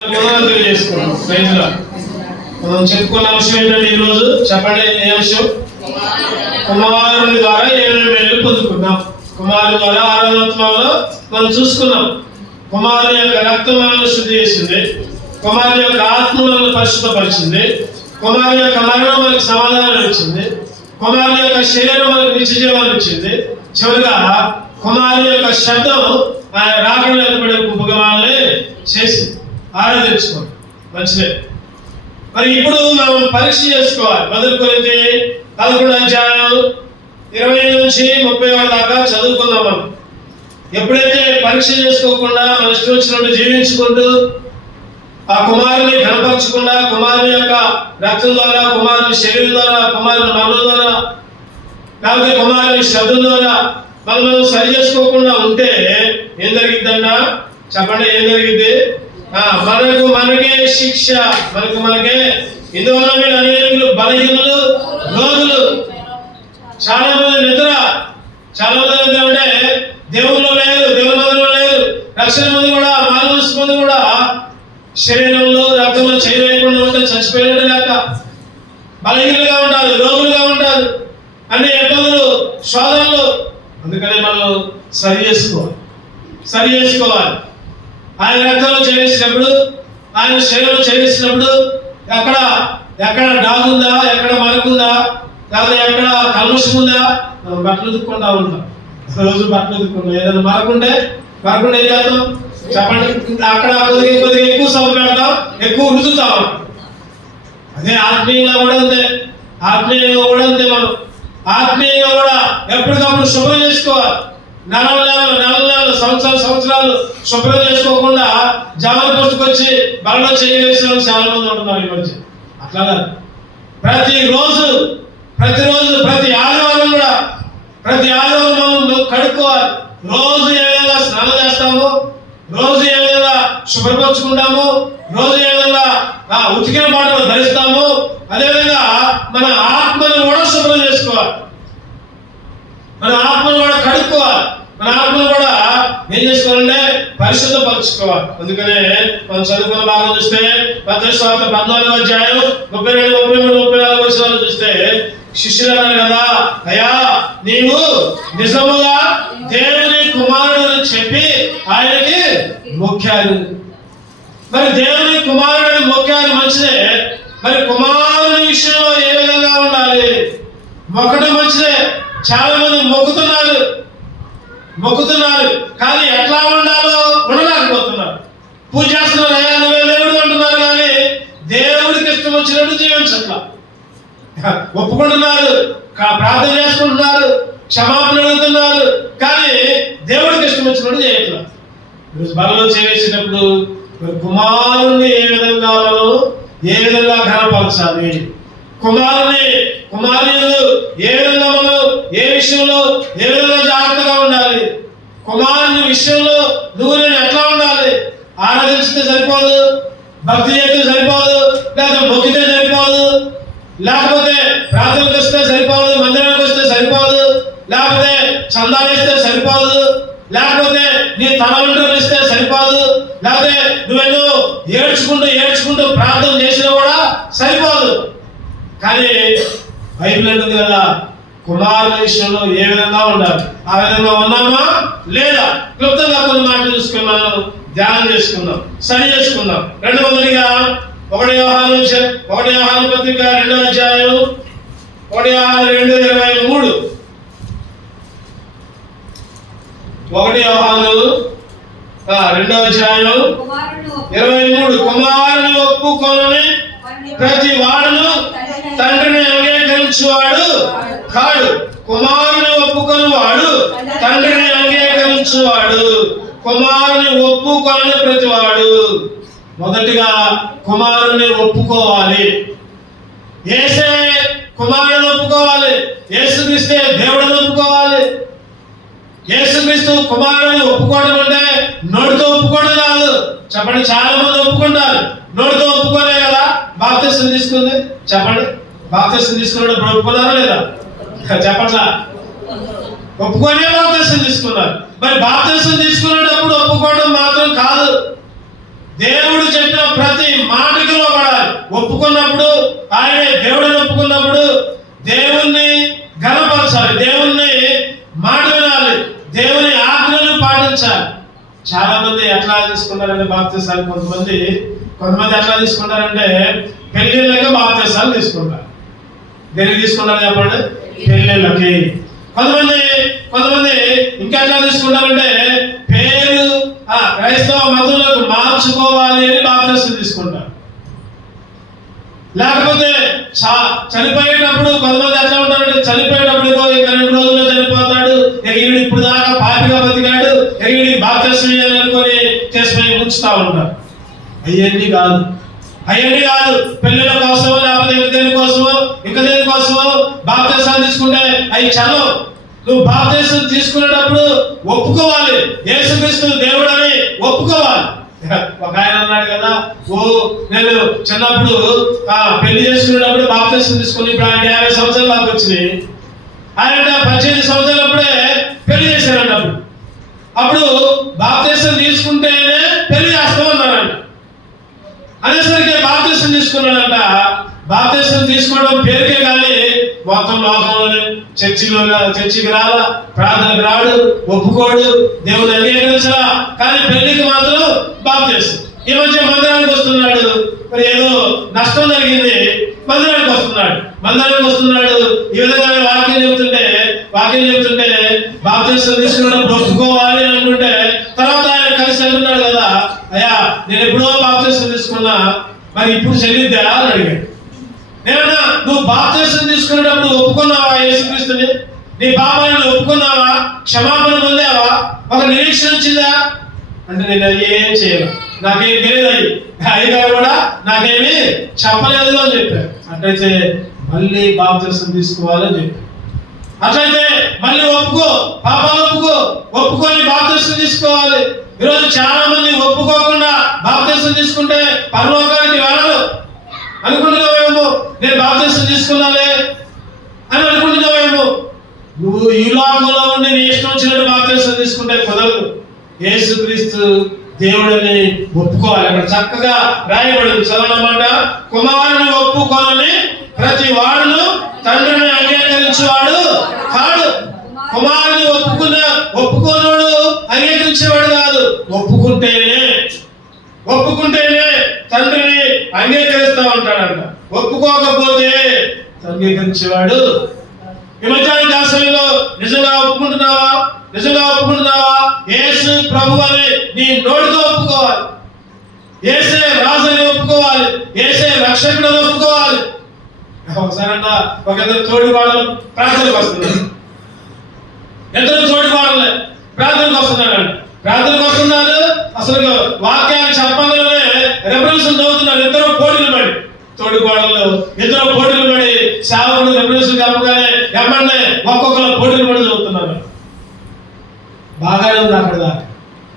తెలియజేసుకున్నాం. మనం చెప్పుకున్న అంశం ఏంటంటే ఈరోజు చెప్పండి, ఏ అంశం? కుమారుని ద్వారా 7 మేలు పొందుకున్నాం. కుమారుని ద్వారా ఆరాధనలో మనం చూసుకున్నాం. కుమారుని యొక్క రక్తం మనల్ని శుద్ధి చేసింది, కుమారుని యొక్క ఆత్మ మనల్ని పరిశుద్ధపరిచింది, కుమారుని యొక్క మరణం మనకు సమాధానం ఇచ్చింది, కుమారుని యొక్క శరీరం మనకు నిత్య జీవాన్ని ఇచ్చింది. చివరిగా కుమారుని యొక్క శబ్దం ఆయన రాకడ నిలబడే గుంపుగా మనల్ని చేసింది. ఆరాధించుకోండి, మంచిదే. మరి ఇప్పుడు మనం పరీక్ష చేసుకోవాలి. 1 కొరింథీ 11 అధ్యాయం 20 నుంచి 30 దాకా చదువుకుందాం. మనం ఎప్పుడైతే పరీక్ష చేసుకోకుండా మన ఇష్టం వచ్చినట్టు జీవించుకుంటూ ఆ కుమారుని కనపరచకుండా కుమారుని యొక్క రక్తం ద్వారా, కుమారుని శరీరం ద్వారా, కుమారుని మరణం ద్వారా, లేకపోతే కుమారుని శబ్దం ద్వారా మనం సరి చేసుకోకుండా ఉంటే ఏం జరిగిద్దంట చెప్పండి? ఏం జరిగింది? మనకే శిక్ష, మనకే. ఇందువల్ల మీరు అనేకులు బలహీనులు, రోగులు. చాలా మంది నిద్ర అంటే దేవుళ్ళు లేరు, దేవుని మందిలో లేరు. లక్షల మంది కూడా, మానవ మంది కూడా శరీరంలో రక్తంలో చేయలేకుండా ఉంటే చచ్చిపోయినట్టు లేక బలహీనులుగా ఉంటారు, రోగులుగా ఉంటారు. అన్ని ఇబ్బందులు, శోధనలు. అందుకని మనం సరి చేసుకోవాలి. ఆయన రక్తంలో చేసినప్పుడు, ఆయన శరీరంలో చేసినప్పుడు ఎక్కడ డాగుందా, ఎక్కడ మరకుందా, లేకపోతే ఎక్కడ కలుషం ఉందా, మనం బట్టలు ఉతుక్కుంటా ఉంటాం. రోజు బట్టలు ఉతుక్కుంటాం. ఏదైనా మరకుంటే ఏం చేద్దాం చెప్పండి? అక్కడ కొద్దిగా ఎక్కువ సభ పెడతాం, ఎక్కువ రుచుతాం. అదే ఆత్మీయంగా కూడా అంతే. మనం ఆత్మీయంగా కూడా ఎప్పటికప్పుడు శుభ్రం చేసుకోవాలి. నెలలు సంవత్సరాలు శుభ్రం చేసుకోకుండా జామల పోస్టుకు వచ్చి బలలో చేయవేసిన చాలా మంది ఉంటున్నారు ఈ మధ్య. అట్లా కాదు. ప్రతిరోజు ప్రతి ఆదివారం మనం కడుక్కోవాలి. రోజు ఏ విధంగా స్నానం చేస్తాము, రోజు ఏ విధంగా శుభ్రపరుచుకుంటాము, రోజు ఏ విధంగా ఉతికిన బట్టలు ధరిస్తాము, అదేవిధంగా మన ఆత్మను కూడా శుభ్రం చేసుకోవాలి. మన ఆత్మను కూడా కడుక్కోవాలి. మన ఆత్మను కూడా ఏం చేసుకోవాలంటే పరిశుద్ధపరచుకోవాలి. అందుకనే మనం చదువుకున్న భాగం చూస్తే 14 అధ్యాయం 32, 33, 34 వచనాలు చూస్తే శిష్యులు అన్నారు కదా, అయ్యా నీవు నిజముగా దేవుని కుమారుడు అని చెప్పి ఆయనకి మొక్కారు. మరి దేవుని కుమారుడిని మొక్కారు, మంచిదే. మరి కుమారుని విషయంలో ఏ విధంగా ఉండాలి? మొక్కడం మంచిదే. చాలా మంది మొక్కుతున్నారు కానీ ఎట్లా ఉండాలో ఉండలేకపోతున్నారు. పూజ చేస్తున్నారు, అయ్యా నువ్వే దేవుడు అంటున్నారు కానీ దేవుడికి ఇష్టం వచ్చినట్టు జీవించట్లా. ఒప్పుకుంటున్నారు, ప్రార్థన చేసుకుంటున్నారు, క్షమాపణ అడుగుతున్నారు, కానీ దేవుడికి ఇష్టం వచ్చినట్టు చేయట్లా. బలలో చేసేటప్పుడు కుమారుణ్ణి ఏ విధంగా ఘనపరచాలి, కుమారుని ఏ విధంగా మనం ఏ విషయంలో ఏ విధంగా జాగ్రత్తగా ఉండాలి, కుమారుని విషయంలో నేను ఎట్లా ఉండాలి? ఆరాధించితే సరిపోదు, భక్తి చేస్తే సరిపోదు, లేదా మొక్కితే సరిపోదు, లేకపోతే ప్రార్థనకు వస్తే సరిపోదు, మందిరానికి వస్తే సరిపోదు, లేకపోతే చందాలు ఇస్తే సరిపోదు, లేకపోతే నీ తలవంటలు ఇస్తే సరిపోదు, లేకపోతే నువ్వెన్నో ఏడ్చుకుంటూ ప్రార్థన చేసినా కూడా సరిపోదు. కానీ బైబిల్ అంటుంది కదా, కుమారుని విషయంలో ఏ విధంగా ఉండాలి, ఆ విధంగా ఉన్నామా లేదా? క్లుప్తంగా కొన్ని మాటలు చూసుకుని మనం ధ్యానం చేసుకుందాం, స్టడీ చేసుకుందాం. 1 యోహాను పత్రిక 2వ అధ్యాయం 1 యోహాను 2:23. 1 యోహాను 2వ అధ్యాయం 23. కుమారుని ఒప్పుకొనని ప్రతి వాడును తండ్రిని అంగీకరించువాడు కాడు. కుమారుని ఒప్పుకొని వాడు తండ్రిని అంగీకరించువాడు. కుమారుని ఒప్పుకొని ప్రతివాడు. మొదటిగా కుమారుని ఒప్పుకోవాలి. యేసే కుమారుని ఒప్పుకోవాలి. యేసుక్రీస్తే దేవుడిని ఒప్పుకోవాలి. యేసుక్రీస్తు కుమారుని ఒప్పుకోవడం అంటే నోటితో ఒప్పుకోవడం కాదు. చెప్పండి, చాలా మంది ఒప్పుకుంటారు, నోటితో ఒప్పుకోలే కదా బాప్తిసం తీసుకుంది. చెప్పండి, బాప్తిసం తీసుకున్నప్పుడు ఒప్పుకున్నారా లేదా? చెప్పట్లా, ఒప్పుకొనే బాప్తిసం తీసుకున్నారు. మరి బాప్తిసం తీసుకునేటప్పుడు ఒప్పుకోవడం మాత్రం కాదు, దేవుడు చెప్పిన ప్రతి మాటకి లోబడాలి. ఒప్పుకున్నప్పుడు ఆయనే దేవుడిని ఒప్పుకున్నప్పుడు దేవుణ్ణి గణపరచాలి, దేవుణ్ణి మాట వినాలి, దేవుని ఆజ్ఞలను పాటించాలి. చాలా మంది ఎట్లా తీసుకుంటారంటే బాప్తిసాలు, కొంతమంది ఎట్లా తీసుకుంటారంటే పెళ్లిళ్ళకే బాప్తిసాలు తీసుకుంటారు. దేనికి తీసుకుంటారు చెప్పండి? పెళ్లిళ్ళకి. కొంతమంది ఇంకా ఎట్లా తీసుకుంటారంటే పేరు క్రైస్తవ మతంలోకి మార్చుకోవాలి అని బాప్తిసం తీసుకుంటారు. లేకపోతే చనిపోయేటప్పుడు కొంతమంది ఎట్లా ఉంటారంటే చనిపోయేటప్పుడు ఇంకా 2 రోజుల్లో చనిపోతాడు, ఈవిడ ఇప్పుడు దాకా పాపిగా బతికాడు, ఈవిడి బాప్తిసం అనుకొని చేసుకుని ఉంచుతా ఉంటారు. అవన్నీ కాదు. పెళ్ళిళ్ళ కోసమో లేకపోతే ఇంకా దేనికోసమో బాప్తిసాలు తీసుకుంటే అవి చల్లవు. నువ్వు బాప్తిసం తీసుకునేటప్పుడు ఒప్పుకోవాలి, యేసుక్రీస్తు దేవుడని ఒప్పుకోవాలి. ఒక ఆయన అన్నాడు కదా, నేను చిన్నప్పుడు పెళ్లి చేసుకునేటప్పుడు బాప్తిసం తీసుకుని ఇప్పుడు ఆయన 50 సంవత్సరాలు దాకా వచ్చినాయి. ఆయన 18 సంవత్సరాలప్పుడే పెళ్లి చేశారంట. అప్పుడు బాప్తిసం తీసుకుంటేనే పెళ్లి చేస్తామన్నారంట. అనేసరికి బాప్తిసం తీసుకున్నాడంట. బాప్తిసం తీసుకోవడం పేరుకే కానీ మొత్తం లోకంలోనే చర్చికి రాలా, ప్రార్థనకు రాడు, ఒప్పుకోడు, దేవుని అంగీకరించరా, కానీ పెళ్లికి మాత్రం బాప్తిసం. ఈ మధ్య మందిరానికి వస్తున్నాడు, మరి ఏదో నష్టం జరిగింది, మందిరానికి వస్తున్నాడు. ఈ విధంగా వాక్యం చెబుతుంటే బాప్తిసం తీసుకున్నప్పుడు ఒప్పుకోవాలి అనుకుంటే తర్వాత ఆయన కలిసి అంటున్నాడు కదా, అయ్యా నేను ఎప్పుడో బాప్తిసం తీసుకున్నా, మరి ఇప్పుడు చెల్లిద్దా అని అడిగాడు. నేనన్నా నువ్వు బాప్తిసం తీసుకునేటప్పుడు ఒప్పుకున్నావా యేసుక్రీస్తుని? నీ పాపాలను ఒప్పుకున్నావా? క్షమాపణ పొందావా? ఒక నిరీక్షణ వచ్చిందా అంటే నేను ఏం చేయను, నాకేం తెలియదు, అయ్యగారు కూడా నాకేమి చెప్పలేదు అని చెప్పారు. అట్లయితే మళ్ళీ బాప్తిసం తీసుకోవాలని చెప్పారు. అట్లయితే మళ్ళీ పాపాలు ఒప్పుకొని బాప్తిసం తీసుకోవాలి. ఈరోజు చాలా మంది ఒప్పుకోకుండా బాప్తిసం తీసుకుంటే పరలోకానికి వెళ్ళరు. అనుకుంటున్నావేమో నేను బాప్తిసం తీసుకున్నాలే అని అనుకుంటున్నావేమో. నువ్వు ఈ లోకంలో ఉండి నీ ఇష్టం వచ్చినట్టు బాప్తిసం తీసుకుంటే కుదరదు. యేసుక్రీస్తు దేవుడిని ఒప్పుకోవాలి. అక్కడ చక్కగా రాయబడింది, చదవనమాట. కుమారుని ఒప్పుకోనని ప్రతి వాడును తండ్రిని అంగీకరించేవాడు కాడు. కుమారుని ఒప్పుకోనోడు అంగీకరించేవాడు కాదు. ఒప్పుకుంటేనే తండ్రిని అంగీకరిస్తా ఉంటాడంట. ఒప్పుకోకపోతే అంగీకరించేవాడు. ఈ మధ్యాహ్న దాసంలో నిజంగా ఒప్పుకుంటున్నావా? యేసు ప్రభు అని నీ నోటితో ఒప్పుకోవాలి. యేసే రాజుని ఒప్పుకోవాలి. యేసే రక్షకుడు ఒప్పుకోవాలి. ఒకసారన్నా ఒక ఇద్దరు తోడివాళ్ళు ప్రార్థనకు వస్తున్నారు. ప్రార్థనకు వస్తున్నారు. అసలు వాక్యాన్ని చెప్పగానే రెఫరెన్స్ చదువుతున్నారు. ఇద్దరు పోటీలు పడి సేవకుడు రెఫరెన్స్ చెప్పగానే ఎమ్మంటే ఒక్కొక్కరు పోటీలు పడి చదువుతున్నారు. బాగానే ఉంది అక్కడ దాకా.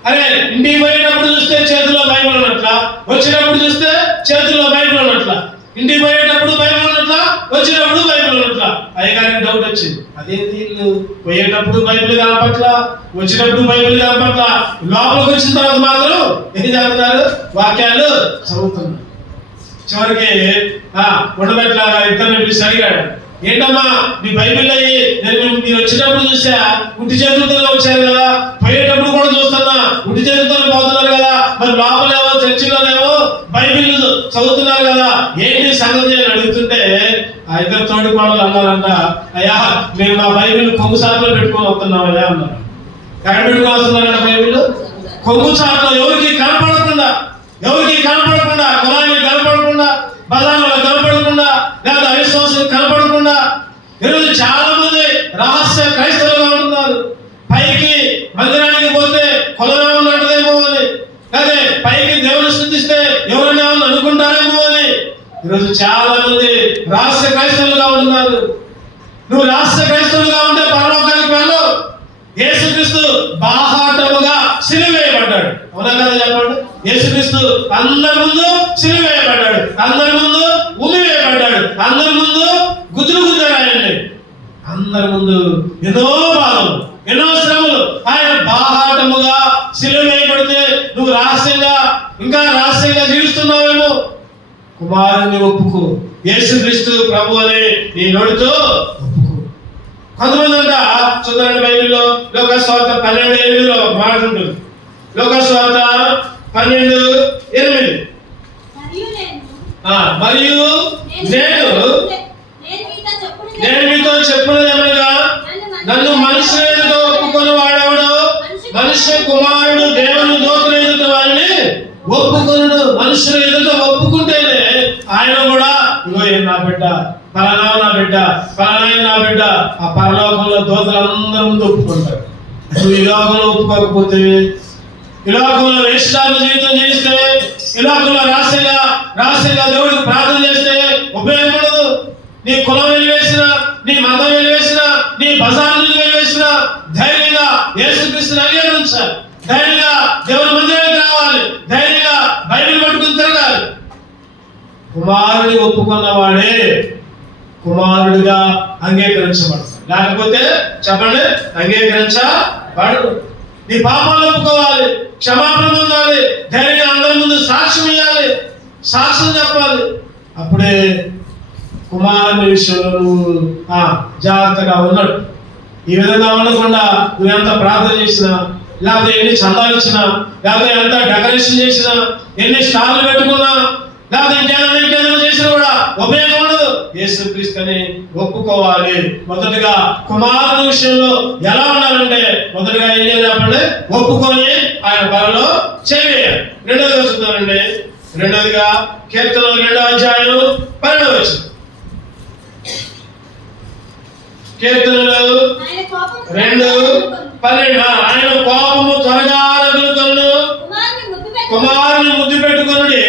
అరే ఇంటికి పోయేటప్పుడు చూస్తే చేతిలో బైబిల్ ఉన్నట్లా, వచ్చినప్పుడు చూస్తే చేతిలో బైబిల్ ఉన్నట్లా. ఇంటికి పోయేటప్పుడు బైబిల్ ఉన్నట్లా, వచ్చినప్పుడు బైబిల్ ఉన్నట్లా. అయ్యగారికి డౌట్ వచ్చింది, అదేంటి వీళ్ళు పోయేటప్పుడు బైబిల్ కనపట్లా, వచ్చినప్పుడు బైబిల్ కనపట్లా, లోపలికి వచ్చిన తర్వాత మాత్రం ఏం చేస్తున్నారు? వాక్యాలు చదువుతున్నారు. చివరికి ఉండబెట్లాగా ఇద్దరిని పిలిచి అడిగాడు, ఏంటమ్మా మీ బైబిల్ అయ్యి మీరు వచ్చినప్పుడు చూసా ఉట్టి చేతులతో వచ్చారు కదా, పోయేటప్పుడు కూడా చూస్తున్నా ఉట్టి చేతులతో పోతున్నారు కదా, మరి లోపలేమో చర్చిలోనేమో బైబిల్ చదువుతున్నారు కదా, ఏంటి సంగతి అని అడుగుతుంటే ఆ ఇద్దరు తోటి కోడలు అన్నారంట, అయ్యా మేము మా బైబిల్ కొంగు సార్లో పెట్టుకొని వస్తున్నాం అయ్యా అన్నారు. ఎక్కడ పెట్టుకొని వస్తున్నారంట బైబిల్? కొంగు సార్లో ఎవరికి కనపడకుండా, కులానికి కనపడకుండా, బజార్లో కనపడకుండా, లేదా అవిశ్వాసం కనపడకుండా. ఈరోజు చాలా మంది రహస్య క్రైస్తవులుగా ఉంటున్నారు. పైకి మందిరానికి పోతే కులమే ఉన్నట్టుదేమో అని, అదే పైకి దేవుని స్తుతిస్తే ఎవరైనా అనుకుంటారేమో అని ఈరోజు చాలా మంది రహస్య క్రైస్తవులుగా ఉంటున్నారు. నువ్వు రహస్య క్రైస్తవులుగా ఉంటే పరలోకానికి వెళ్ళు. యేసుక్రీస్తు బాహాటముగా సిలువేయబడ్డాడు. అవునా కదా చెప్పండి? యేసుక్రీస్తు అందరి ముందు సిలువేయబడ్డాడు, అందరి ముందు ఉమ్మివేయబడ్డాడు, అందరి ముందు గుద్దురాయండి, అందరి ముందు ఎన్నో బాధలు, ఎన్నో శ్రమలు. ఆయన బాహాటముగా సిలువేయబడితే నువ్వు రహస్యంగా ఇంకా కుమారుని ఒప్పుకో, యేసుక్రీస్తు ప్రభు అని నీ నోటితో ఒప్పుకో. కొంతమంది అంట చూడండి, బైబిల్లో లోకస్వార్త 12:8 మాట ఉంటుంది. లోకస్వార్త 12:8 మరియు నేను మీతో చెప్పున్నది ఏమనగా, నన్ను మనుషుల ఎదుట ఒప్పుకొని వాడెవడో మనుష్య కుమారుడు దేవుని దూతల ఎదుట వారిని ఒప్పుకొనుడు. మనుషుల ఎదుట ఒప్పుకుంటేనే ఆయన కూడా ఇగో నా బిడ్డ, ఫలానా నా బిడ్డ, ఫలానా నా బిడ్డ, ఆ పరలోకంలో దూతలందరి ముందు ఒప్పుకుంటారు. నువ్వు ఈ లోకంలో ఒప్పుకోకపోతే, ఈ లోకంలో వేషాల జీవితం చేస్తే, ఈ లోకంలో రాశిగా దేవుడికి ప్రార్థన చేస్తే ఉపయోగం ఉండదు. నీ కులం వెలివేసిన, నీ మతం వెలివేసిన, నీ బజార్లు వెలివేసిన ధైర్యంగా యేసుక్రీస్తుని అంగీకరించాలి. ధైర్యంగా దేవుని మందిరానికి రావాలి. ధైర్యంగా బైబిల్ పట్టుకుని తిరగాలి. కుమారుని ఒప్పుకున్నవాడే కుమారుడిగా అంగీకరించబడతాడు. లేకపోతే చెప్పండి, అంగీకరించబడు. నీ పాపాలు ఒప్పుకోవాలి, క్షమాపణ పొందాలి, ధైర్యంగా అందరి ముందు సాక్ష్యం ఇవ్వాలి, సాక్ష్యం చెప్పాలి. అప్పుడే కుమారుని విషయంలో నువ్వు జాగ్రత్తగా ఉన్నాడు. ఈ విధంగా ఉండకుండా నువ్వు ఎంత ప్రార్థన చేసినా, లేకపోతే ఎన్ని చందాలు ఇచ్చినా, లేకపోతే ఎంత డెకరేషన్ చేసినా, ఎన్ని స్టార్లు పెట్టుకున్నా, లేకపోతే ఇంకేదైనా చేసినా కూడా ఉపయోగం ఉండదు. యేసుక్రీస్తుని ఒప్పుకోవాలి. మొదటిగా కుమారుని విషయంలో ఎలా ఉండాలంటే, మొదటిగా ఏం చేయాలి చెప్పండి, ఒప్పుకొని ఆయన బలలో చేయాలి. రెండోదిగా చూద్దామండి. రెండోదిగా కీర్తనలు 2:12 కీర్తనలు 2:12 ఆయన కోపము త్వరగా రగులుకొను, కుమారుని ముద్దు పెట్టుకొనుడి,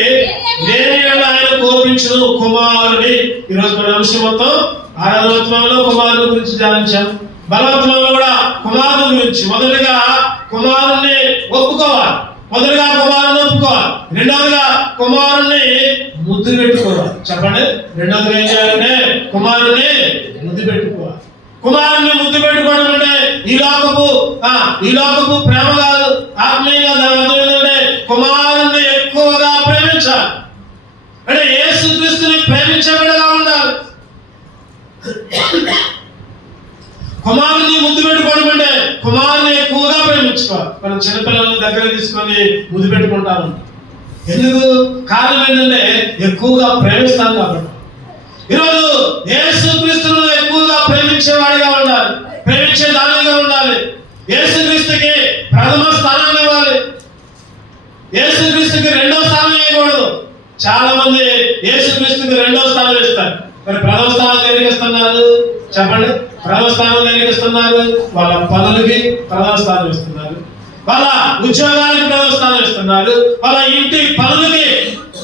లేని యెడల ఆయన కోపించును కుమారుని. ఈరోజు మన అంశం మొత్తం ఆరాధనోత్సవంలో కుమారుని గురించి ధ్యానించాం. బలవత్వంలో కూడా కుమారుని గురించి. మొదటిగా కుమారుణ్ణి ఒప్పుకోవాలి. రెండవదిగా కుమారుణ్ణి ముద్దు పెట్టుకోవాలి. చెప్పండి, రెండవదిగా ఏం చేయాలంటే కుమారుణ్ణి ముద్దు పెట్టుకోవాలి. కుమారుని ముద్దు పెట్టుకోవడం అంటే ఈ లోకపు ప్రేమ కాదు, ఆత్మీయంగా దాని అర్థం ఏంటంటే కుమారుని ఎక్కువగా ప్రేమించాలి. అంటే యేసుక్రీస్తుని ప్రేమించేవాడుగా ఉండాలి. కుమారుని ముద్దు పెట్టుకోవడం అంటే కుమారుని ఎక్కువగా ప్రేమించుకోవాలి. మనం చిన్నపిల్లలను దగ్గర తీసుకొని ముద్దు పెట్టుకుంటాము. ఎందుకు? కారణం ఏంటంటే ఎక్కువగా ప్రేమిస్తాం కాబట్టి. ఈరోజు యేసుక్రీస్తును ఎక్కువగా ప్రేమించేవాడిగా ఉండాలి, ప్రేమించే దానిగా ఉండాలి. యేసుక్రీస్తుకి ప్రథమ స్థానం ఇవ్వాలి, యేసుక్రీస్తుకి రెండో స్థానం ఇవ్వకూడదు. చాలా మంది యేసుక్రీస్తుకి రెండో స్థానం ఇస్తారు. మరి ప్రథమ స్థానం దేనికి ఇస్తున్నారు చెప్పండి? ప్రథమ స్థానం దేనికి ఇస్తున్నారు? వాళ్ళ పనులకి ప్రథమ స్థానం ఇస్తున్నారు, వాళ్ళ ఉద్యోగానికి ప్రథమ స్థానం ఇస్తున్నారు, వాళ్ళ ఇంటి పనులకి,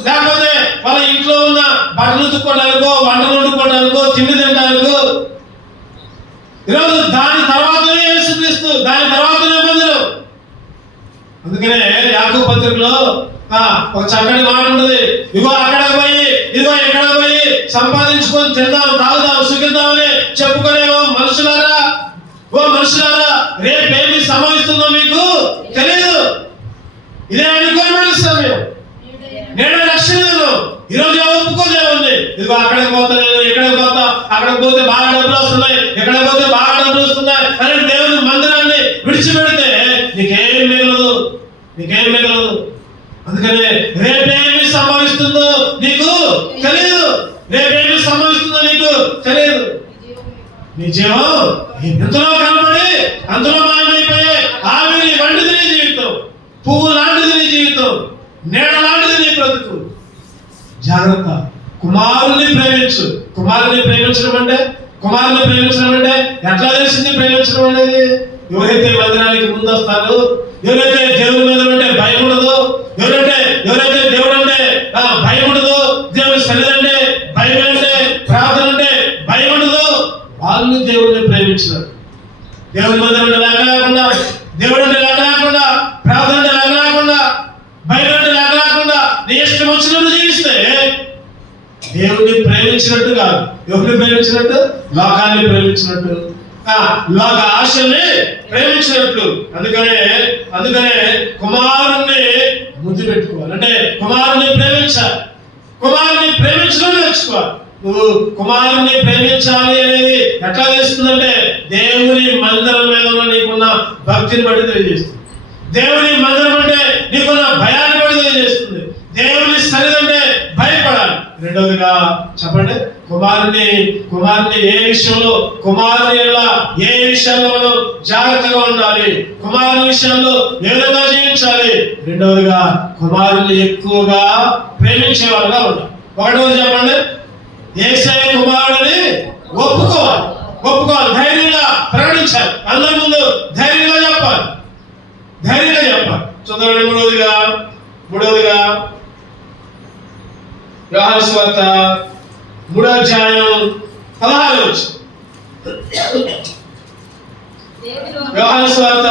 లేకపోతే వాళ్ళ ఇంట్లో ఉన్న బట్టలు ఉతుక్కోవడానికో, వంటలు వండుకోవడానికో, తిండి తినడానికో. ఈరోజు దాని తర్వాతనే యేసుక్రీస్తు, దాని తర్వాతనే మందిరం. అందుకనే యాకోబు పత్రికలో ఒక చక్కటి మాట ఉంటుంది. ఇదిగో అక్కడికి పోయి, ఇదిగో ఎక్కడికి పోయి సంపాదించుకొని తిందాం, తాగుదాం, సుఖిద్దామని చెప్పుకునేవో మనుషులారా, ఓ మనుషులారా, రేపేమి సంభవిస్తుందో మీకు తెలియదు. ఇదే అనుకోని సమయం, నేనే రక్షణను. ఈరోజు ఒప్పుకోదే ఉంది. ఇదిగో అక్కడికి పోతా, నేను ఎక్కడికి పోతా, అక్కడికి పోతే బాగా డబ్బులు వస్తున్నాయి, ఎక్కడికి పోతే బాగా డబ్బులు వస్తున్నాయి అని దేవుని మందిరాన్ని విడిచిపెడితే నీకేం మిగలదు, నీకేం మిగలదు. అందుకనే రేపేమి సంభవిస్తుందో నీకు తెలియదు, రేపేమి సంభవిస్తుందో నీకు తెలియదు. నీ జీవం ఎంతలో కనబడి అంతలో మాయమైపోయే ఆవిరి వంటిది నీ జీవితం, పువ్వు లాంటిది నీ జీవితం, నీడ లాంటిది నీ బ్రతుకు. జాగ్రత్త. కుమారుని ప్రేమించు. కుమారుని ప్రేమించడం అంటే ఎట్లా తెలిసింది ప్రేమించడం అనేది? ఎవరైతే మందిరానికి ముందు వస్తారో, ఎవరైతే దేవుని మీద అంటే భయం ఉండదో, ఎవరైతే దేవుడు అంటే భయం ఉండదో, దేవుని సన్నిధి అంటే భయం అంటే, ప్రార్థన అంటే భయం ఉండదో, వాళ్ళు దేవుడిని ప్రేమించినారు. దేవుని మందిరం అంటే లేక లేకుండా, దేవుడు అంటే లేక లేకుండా, ప్రార్థన అంటే లేక లేకుండా, భయం అంటే లేక లేకుండా నీ ఇష్టం వచ్చినట్టు జీవిస్తే దేవుడిని ప్రేమించినట్టు కాదు. ఎవరిని ప్రేమించినట్టు? లోకాన్ని ప్రేమించినట్టు, లోక ఆశల్ని ప్రేమించినట్లు. అందుకనే కుమారుణ్ణి ముద్దు పెట్టుకోవాలి. అంటే కుమారుణ్ణి ప్రేమించాలి. కుమారుని ప్రేమించడం నేర్చుకోవాలి. నువ్వు కుమారుని ప్రేమించాలి అనేది ఎట్లా తెలుస్తుందంటే దేవుని మందిరం మీద నీకున్న భక్తిని బట్టి తెలియజేస్తుంది. దేవుని మందిరం అంటే నీకున్న భయాన్ని బట్టి తెలియజేస్తుంది. దేవుని సన్నిధి అంటే భయపడాలి. రెండవదిగా చెప్పండి, కుమారుని ఏ విషయంలో, కుమారుని ఏ విషయంలో మనం జాగ్రత్తగా ఉండాలి, కుమారుని విషయంలో ఏ విధంగా జీవించాలి. రెండవదిగా కుమారుని ఎక్కువగా ప్రేమించే వాళ్ళగా ఉండాలి. ఒకటవది చెప్పండి, యేసయ్య కుమారుడిని ఒప్పుకోవాలి, ధైర్యంగా ప్రకటించాలి, అందరి ముందు ధైర్యంగా చెప్పాలి. చదవండి. మూడవదిగా యోహాను సువార్త 3వ అధ్యాయం 16వ వచనం. యోహాను సువార్త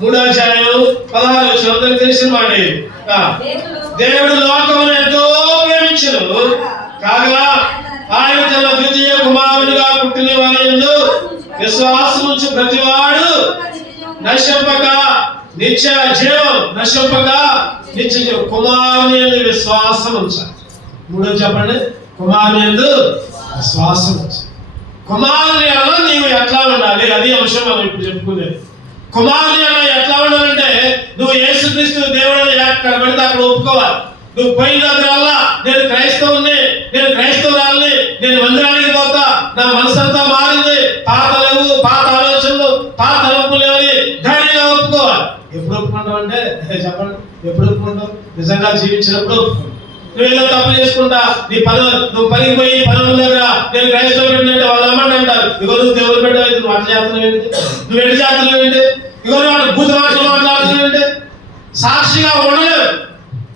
3వ అధ్యాయం 16వ వచనం అందరికీ తెలిసిన మాట. దేవుడు లోకమును ఎంతో ప్రేమించెను కాగా ఆయన తన ద్వితీయ కుమారునిగా పుట్టిన వారి యందు విశ్వాసం ఉంచు ప్రతివాడు నశింపక నిత్య జీవం, కుమారుని యందు విశ్వాసం ఉంచాలి. మూడో చెప్పండి, కుమారుని యందు విశ్వాసం ఉంచాలి. కుమారుని అలా నీవు ఎట్లా ఉండాలి, అది అంశం మనం ఇప్పుడు చెప్పుకునేది. కుమారుని అలా ఎట్లా ఉండాలంటే నువ్వు యేసుక్రీస్తు దేవుడిని ఎక్కడ పడితే అక్కడ ఒప్పుకోవాలి. నువ్వు పోయిన దగ్గరల్లా నేను క్రైస్తవురాలని, నేను మందిరానికి పోతా, నా మనసంతా మారింది, పాత ఆలోచనలు, పాత తలంపులు లేవని ధైర్యంగా ఒప్పుకోవాలి. ఎప్పుడు ఒప్పుకుంటావు అంటే చెప్పండి, ఎప్పుడు ఒప్పుకుంటావు? నిజంగా జీవించినప్పుడు ఒప్పుకుంటావు. నువ్వేదో తప్పు చేసుకుంటా నువ్వు పనికి పోయి పనుల దగ్గర నేను క్రైస్తవుడు ఏంటంటే వాళ్ళు అమ్మండి అంటారు. ఇగో నువ్వు దేవుడు బిడ్డ అయితే నువ్వు అట్లా చేస్తున్నావు ఏంటి, నువ్వు ఎటు చేస్తున్నావు ఏంటి, ఇగో నువ్వు బూత్ మాటలు మాట్లాడుతున్నావు ఏంటి. సాక్షిగా ఉండలేవు,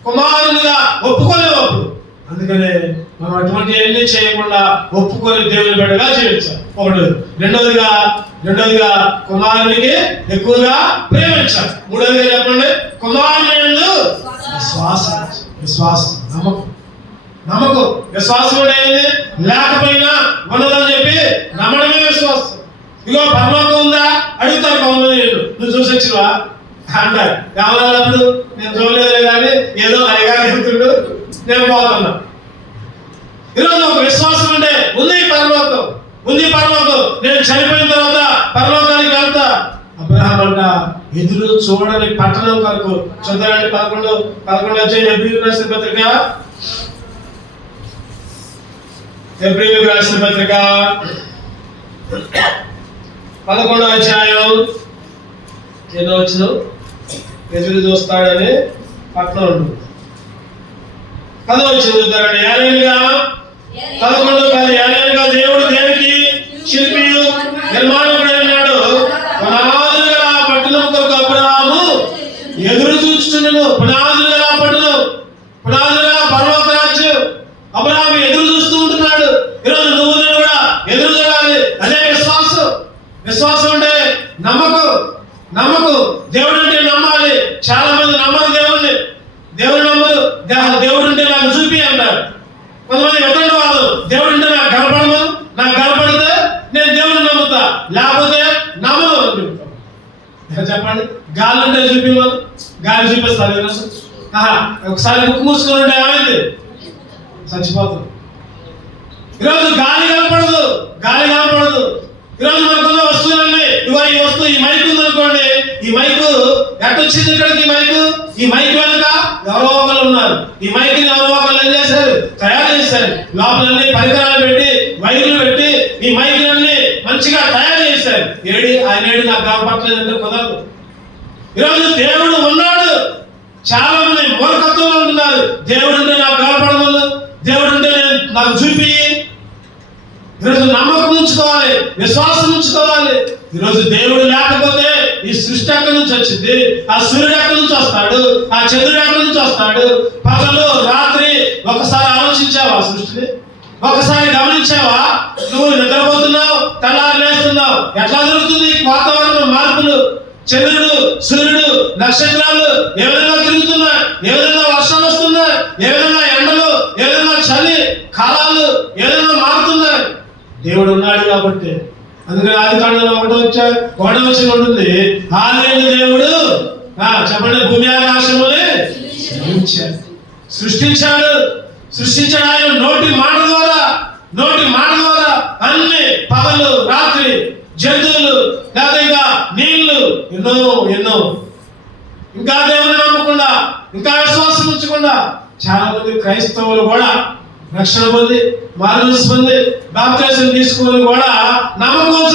కుమారునిగా ఒప్పుకోలేవు. అందుకనే మనం అటువంటి ఏమీ చేయకుండా ఒప్పుకొని దేవుని బిడ్డగా జీవించాలి. ఒకటి. రెండోదిగా కుమారునికి ఎక్కువగా ప్రేమించాలి. మూడోదిగా చెప్పండి, కుమారుని యందు విశ్వాసం, నమ్మకం. విశ్వాసం అనేది లేకపోయినా ఉన్నదని చెప్పి నమ్మడమే విశ్వాసం. ఇగో పరలోకం ఉందా అడుగుతారు కొంతమంది, నువ్వు చూసి వచ్చినవా అంటారు. కావాలప్పుడు నేను చూడలేదు కానీ ఏదో అయ్యగారు చెబుతుండు, నేను పోతున్నా. ఈరోజు ఒక విశ్వాసం అంటే ఉంది పరలోకం, నేను చనిపోయిన తర్వాత పరలోకానికి వెళ్తా. అబ్రహాం అంట ఎదురు చూడని పట్టణం కొరకు చదవండి. 11 అధ్యాయం హెబ్రీయులకు రాసిన పత్రిక 11వ అధ్యాయం ఏదో వచ్చిన ఎదురు చూస్తాడని పట్టణం ఉంటుంది. 10వ వచనం చూద్దామండి. ఏలైనగా దేవుడు దేనికి శిల్పియు నిర్మాణకుడైనాడు, పునాదులు గల పట్టణం కొరకు అబ్రహాము ఎదురు చూస్తున్నాడు. పునాదులు గల పట్టణం, పునాదులు గల పరలోక రాజ్యం అబ్రహాము ఎదురు చూస్తూ ఉంటున్నాడు. ఈరోజు నువ్వు నేను కూడా ఎదురు చూడాలి. అదే విశ్వాసం అంటే నమ్మకం. దేవుడు అంటే నమ్మాలి. చాలా మంది నమ్మరు దేవుడు నమ్మరు. దేవుడు అంటే నాకు చూపి అంటారు. కొంతమంది ఎత్తండి వాళ్ళు, దేవుడు అంటే నాకు కనపడితే నేను దేవుడిని నమ్ముతా, లేకపోతే నమ్మను అని చెప్తాం. చెప్పండి, గాలి అంటే చూపిమను, గాలి చూపిస్తారు. ఒకసారి ముక్కు మూసుకొని ఉంటే ఏమైంది, చచ్చిపోతుంది. ఈరోజు గాలి కనపడదు. ఈరోజు మనకున్న వస్తువులన్నీ ఈ వస్తువు, ఈ మైక్ ఉందనుకోండి, ఈ మైకు ఎట్టొచ్చింది ఇక్కడికి? ఈ మైక్ వెనుక ఎవరో ఒకరు ఉన్నారు. ఈ మైక్ ని ఎవరో ఒకరు ఏం చేశారు, తయారు చేశారు. లోపలన్నీ పరికరాలు పెట్టి, వైర్లు పెట్టి ఈ మైక్ అన్ని మంచిగా తయారు చేశారు. ఆయన నాకు కనపడలేదు అంటే కుదరదు. ఈరోజు దేవుడు ఉన్నాడు. చాలా మంది మూర్ఖత్వంలో ఉంటున్నారు. దేవుడు అంటే నాకు కనపడదు, దేవుడు అంటే నాకు చూపి. ఈరోజు నమ్మకం ఉంచుకోవాలి, విశ్వాసం ఉంచుకోవాలి. ఈరోజు దేవుడు లేకపోతే ఈ సృష్టి ఎక్కడి నుంచి వచ్చింది? ఆ సూర్యుడు ఎక్కడి నుంచి వస్తాడు? ఆ చంద్రుడు ఎక్కడి నుంచి వస్తాడు? పగలు రాత్రి ఒకసారి ఆలోచించావా? సృష్టిని ఒకసారి గమనించావా? నువ్వు నిద్రపోతున్నావు, తెల్లారి లేస్తున్నావు, ఎట్లా జరుగుతుంది వాతావరణం మార్పులు? చంద్రుడు, సూర్యుడు, నక్షత్రాలు ఏ విధంగా తిరుగుతున్నాయి, ఏ విధంగా వర్షాలు వస్తున్నాయి, ఏ విధంగా ఎండలు, ఏ విధంగా చలి కాలాలు ఏ విధంగా మారుతున్నాయి. దేవుడు ఉన్నాడు కాబట్టి. అందుకని ఆదికాండంలో 1వ వచనం ఉంటుంది, ఆదిలో దేవుడు చెప్పండి భూమి ఆకాశములే సృష్టించాడు. సృష్టించాడు ఆయన నోటి మాట ద్వారా అన్ని పగలు రాత్రి జంతువులు లేదా ఇంకా నీళ్లు ఎన్నో ఇంకా దేవుని నమ్మకుండా ఇంకా విశ్వాసం ఉంచకుండా చాలా మంది క్రైస్తవులు కూడా రక్షణ పొంది మారుమనసు పొంది బాప్తిసం తీసుకుని కూడా నమ్మకం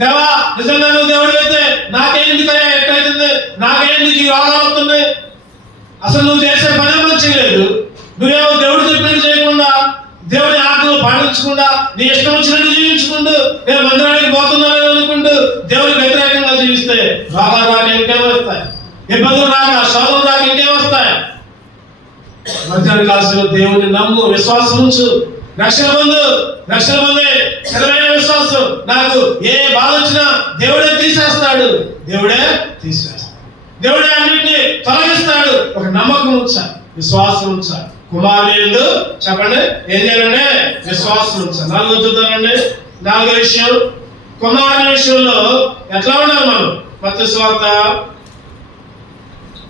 దేవా నిజంగా నువ్వు దేవుడు అయితే నాకేందుకు ఎట్లయితుంది, నాకేందుకు ఈ రోగాలు అవుతుంది, అసలు నువ్వు చేసే పని ఏమో చేయలేదు, నువ్వేమో దేవుడు చెప్పినట్టు చేయకుండా దేవుని ఆజ్ఞలు పాటించకుండా నీ ఇష్టం వచ్చినట్టు జీవించుకుంటూ నేను మందిరానికి పోతున్నాను అనుకుంటూ దేవునికి వ్యతిరేకంగా జీవిస్తే రోగాలు రాక ఇంకేం వస్తాయి, ఇబ్బందులు రాక శోధనలు రాక ఇంకేం వస్తాయి. మధ్యాహ్న కాలంలో దేవుని నమ్ము, విశ్వాసం ఉంచు, రక్షణ పొంది స్థిరమైన విశ్వాసం. నాకు ఏ బాధ వచ్చినా దేవుడే తీసేస్తాడు, దేవుడే అన్నింటినీ తొలగిస్తాడు. ఒక నమ్మకం ఉంచా, విశ్వాసం ఉంచా. కుమారుని యందు చెప్పండి ఏం చేయాలంటే విశ్వాసం ఉంచా. 4వ చూద్దామండి. 4వ విషయం కుమారుని విషయంలో ఎట్లా ఉండాలి మనం. మత్తయి సువార్త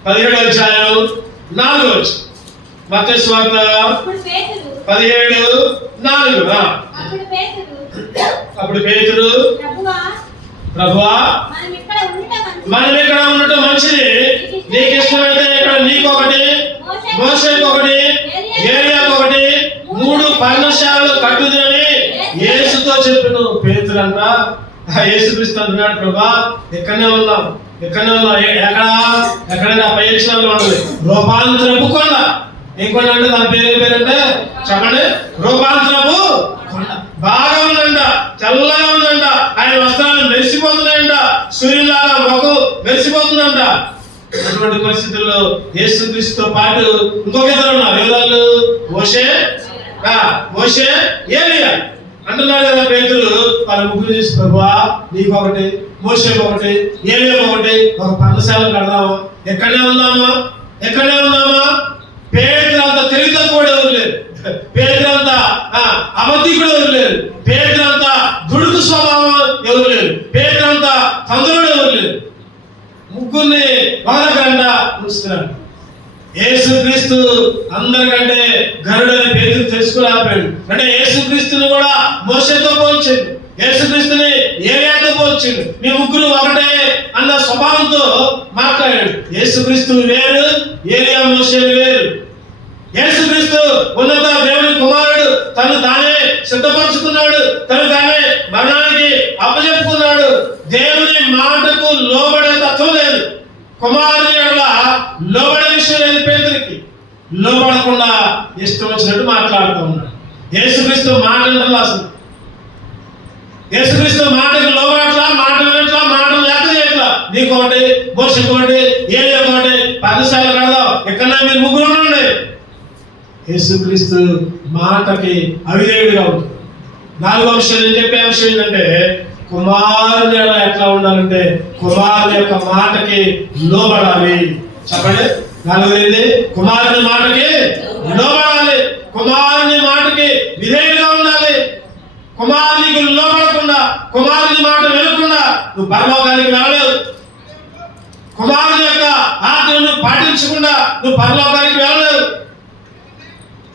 17వ అధ్యాయం 4వ వచనం. మత్తయి సువార్త 17:4. అప్పుడు పేతురు ప్రభువా మనం ఇక్కడ ఉండటం మంచిది, నీకు ఇష్టమైతే ఇక్కడ నీకొకటి, మోషేకి ఒకటి, ఏలియాకి ఒకటి 3 పర్ణశాలలు కట్టుదని యేసుతో చెప్పాను. పేతురు అంట యేసుక్రీస్తు అంటున్నాడు, ప్రభా ఎక్కడనే ఉన్నాం ఎక్కడైనా పై విషయాలు ఉండదు. రూపాంతరపు కొండ. ఇంకొండ అంటే దాని పేరంటే చెప్పండి రూపాంతరపు కొండ. బాగా ఉందంట, తెల్లగా ఉందంట, ఆయన వస్త్రాలు మెరిసిపోతున్నాయంట, సూర్యులాగా ముఖం మెరిసిపోతుందంట. అటువంటి పరిస్థితుల్లో యేసుక్రీస్తుతో పాటు ఇంకొక ఇద్దరు ఉన్నారు. ఎవరు? మోషే ఏలియా అంటున్నాడు కదా పేతురు. వాళ్ళ ముగ్గురు చేసి ప్రభువా నీకొకటి, మోషేకి ఒకటి, ఏలియాకి ఒకటి, ఒక పర్ణశాల కడదామా, ఎక్కడనే ఉందామా. పేతురు అంత తెలివితో కూడా ఎవరు లేరు, పేతురు అంత అబద్ధికుడు ఎవరు లేరు, పేతురు అంత దుడుకు స్వభావం ఎవరు లేరు, పేతురు అంత తండ్రుడు ఎవరు లేరు. ముగ్గురిని బాధకంట ఉంచుతున్నాడు. యేసుక్రీస్తు అందరికంటే గరుడని పేతురు తెలుసుకోలేకపోయాడు. అంటే యేసుక్రీస్తుని కూడా మోషేతో పోల్చాడు, యేసుక్రీస్తుని ఏలియాతో పోల్చాడు. మీ ముగ్గురు ఒకటే అన్న స్వభావంతో మాట్లాడాడు. యేసుక్రీస్తు వేరు, ఏలియా మోషేలు వేరు. యేసుక్రీస్తు ఉన్నత దేవుని కుమారుడు, తను తానే సిద్ధపరుచుకున్నాడు, తను తానే మరణానికి అప్పచెప్పుకున్నాడు. దేవుని మాటకు లోబడే తత్వం లేదు, కుమారుని ఎడల లోబడే విషయం లేదు. పేతురికి లోబడకుండా ఇష్టం వచ్చినట్టు మాట్లాడుతూ ఉన్నాడు. యేసుక్రీస్తు మాటలు అసలు యేసుక్రీస్తు మాటకు లోబడట్లా, మాటలు లేక చేయట్లా. నీకోటి, మోషేకోటి, ఏలియాకోటి పర్ణశాల కడదాం, ఎక్కడన్నా మీరు ముగ్గురు ఉండండి. యేసుక్రీస్తు మాటకి అవిధేయుడిగా ఉంటుంది. 4వ విషయం నేను చెప్పే విషయం ఏంటంటే కుమారుని ఎట్లా ఉండాలంటే కుమారుని యొక్క మాటకి లోబడాలి. చెప్పండి 4వది కుమారుని మాటకి లోబడాలి, కుమారుని మాటకి విధేయుడిగా ఉండాలి. కుమారునికి లోబడకుండా, కుమారుని మాట వినకుండా నువ్వు పరలోకానికి వెళ్ళలేవు. కుమారుని యొక్క ఆజ్ఞను పాటించకుండా నువ్వు పరలోకానికి వెళ్ళలేవు.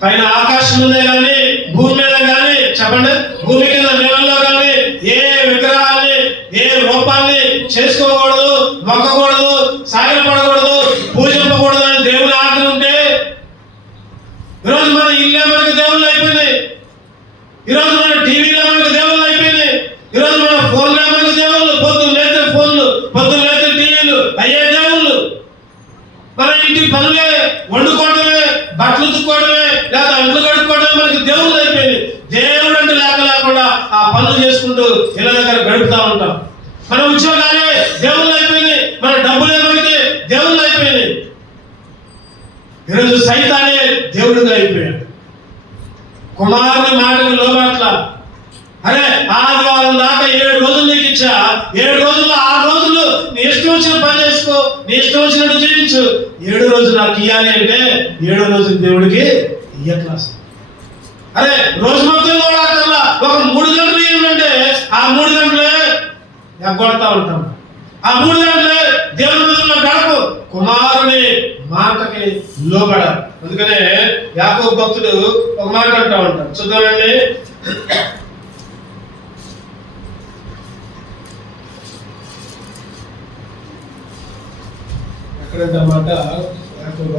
పైన ఆకాశం మీద కానీ భూమి మీద కానీ చెప్పండి భూమి కింద నీళ్ళలో కానీ ఏ విగ్రహాన్ని ఏ రూపాన్ని చేసుకోకూడదు, మొక్కకూడదు, సాగిలపడకూడదు, పూజింపకూడదు అని దేవుని ఆజ్ఞ ఉంటే ఈరోజు మన ఇల్లే మనకి దేవుళ్ళు అయిపోయినాయి, ఈరోజు మన టీవీలో మనకి దేవుళ్ళు అయిపోయినాయి, ఈరోజు మన ఫోన్లో మనకి దేవుళ్ళు. పొద్దున్న లేతే ఫోన్లు, పొద్దున్న లేతే టీవీలు అయ్యే దేవుళ్ళు. మన ఇంటి పనులే, వండుకోవడమే, బట్టలు ఉతుక్కోవడమే, లేదా అంట్లు కడుక్కోవడమే మనకి దేవుళ్ళు అయిపోయింది. దేవుడు అంటే లేకుండా ఆ పనులు చేసుకుంటూ ఇళ్ళ దగ్గర గడుపుతా ఉంటాం. మన ఉద్యోగాలే దేవుళ్ళు అయిపోయింది, మన డబ్బులే మనకి దేవుళ్ళు అయిపోయింది. ఈరోజు సైతానే దేవుడుగా అయిపోయాడు. కుమారుని మాటకు లోబట్ల. అరే ఆదివారం దాకా 7 రోజులు నీకు ఇచ్చా, 7 రోజుల్లో 6 రోజులు నీ ఇష్టం వచ్చిన పని చేసుకో, నీ ఇష్టం వచ్చినట్టు జీవించు. 7 రోజు నాకు ఇయ్యాలి అంటే 7 రోజులు దేవుడికి ఇయ్యట్లా. అరే రోజు మొత్తం కూడా ఒక 3 గంటలు ఇవ్వంటే ఆ 3 గంటలే ఎగ్గొడతా ఉంటాం. ఆ 3 గంటలే దేవుని మీద గడపు. కుమారుని మాటకి లోబడాలి. అందుకనే యాకోబు భక్తుడు ఒక మాట అంటూ ఉంటాడు, చూద్దామండి. ఎక్కడంటే మాట యాకోబు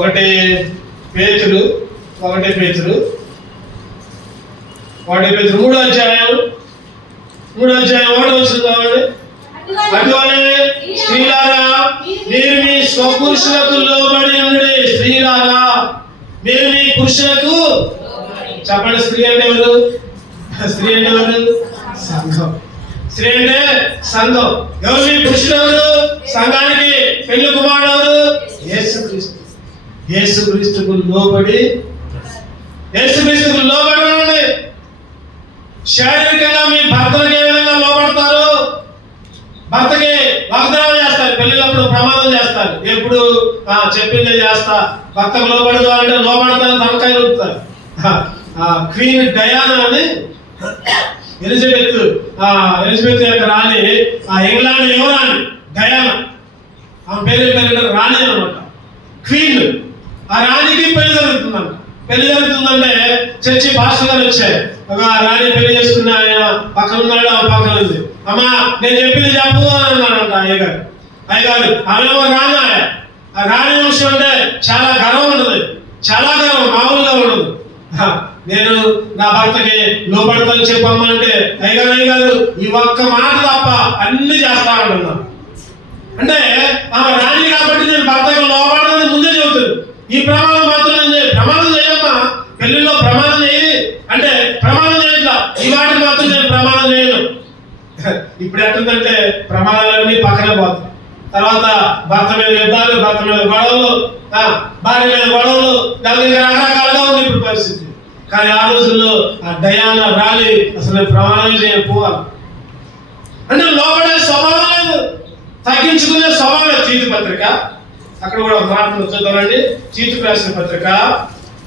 1 పేతురు 3వ అధ్యాయం 1వ వచనం. అటువలే స్త్రీలారా మీరు మీ స్వపురుషులకు లోబడి ఉండే. స్త్రీలారా మీరు మీ పురుషులకు, చెప్పండి, స్త్రీ అంటే ఎవరు? సంఘం. స్త్రీ అంటే సంఘం. ఎవరు మీ పురుషుడు? ఎవరు? సంఘానికి పెళ్లి కుమారుడు ఎవరు? యేసుక్రీస్తుకు లోబడి ఉండండి. శారీరకంగా మీ భర్తలకు ఏ విధంగా లోబడతారు? భర్తకి వాగ్దానం చేస్తారు, పెళ్ళిళ్ళప్పుడు ప్రమాదం చేస్తారు. ఎప్పుడు చెప్పిందే చేస్తా, భర్తకు లోబడదు అంటే లోబడతాను తలకాయ రూపుతారు. క్వీన్ డయానా అని ఎలిజబెత్ యొక్క రాణి, ఇంగ్లాండ్ యువరాణి డయానా, ఆమె పేరు రాణి అనమాట, క్వీన్. ఆ రాణికి పెళ్లి జరుగుతుందంట. పెళ్లి జరుగుతుందంటే చర్చి పాస్టర్ గారు వచ్చారు. ఒక రాణి పెళ్లి చేసుకున్న ఆయన పక్కన ఉన్నాడు, ఆ పక్కన ఉంది. అమ్మా నేను చెప్పింది చెప్పు అని అన్నాడంట అయ్యగారు. ఆమెమో రాణి. ఆ రాణి వంశం అంటే చాలా గర్వం ఉండదు, చాలా గర్వం, మామూలుగా ఉండదు. నేను నా భర్తకి లోపడతాను చెప్పమ్మా అంటే అయ్యగారు ఈ ఒక్క మాట తప్ప అన్ని చేస్తా అంటున్నా. అంటే ఆమె రాణి కాబట్టి నేను భర్తకు లోపడదని ముందే చెబుతుంది. ఈ ప్రమాదం మాత్రం ప్రమాదం చేయమ్మా, పెళ్లిలో ప్రమాదం చేయి అంటే ప్రమాదం చేయట్లా. ఈ వాటిని మాత్రం నేను ప్రమాదం చేయను. ఇప్పుడు ఎట్టుందంటే ప్రమాదాలన్నీ పక్కనే పోతాయి. తర్వాత భర్త మీద యుద్ధాలు, భర్త మీద గొడవలు, భార్య మీద గొడవలు, దాని రకరకాలుగా ఉంది ఇప్పుడు పరిస్థితి. కానీ ఆ రోజుల్లో ఆ డయానా రాలి అసలు ప్రమాణం చేయకపోవాలి అంటే లోపడే స్వభావం లేదు, తగ్గించుకునే స్వభావం లేదు. తీతు పత్రిక అక్కడ కూడా ఒక మాట చూద్దామండి. తీతుకు రాసిన పత్రిక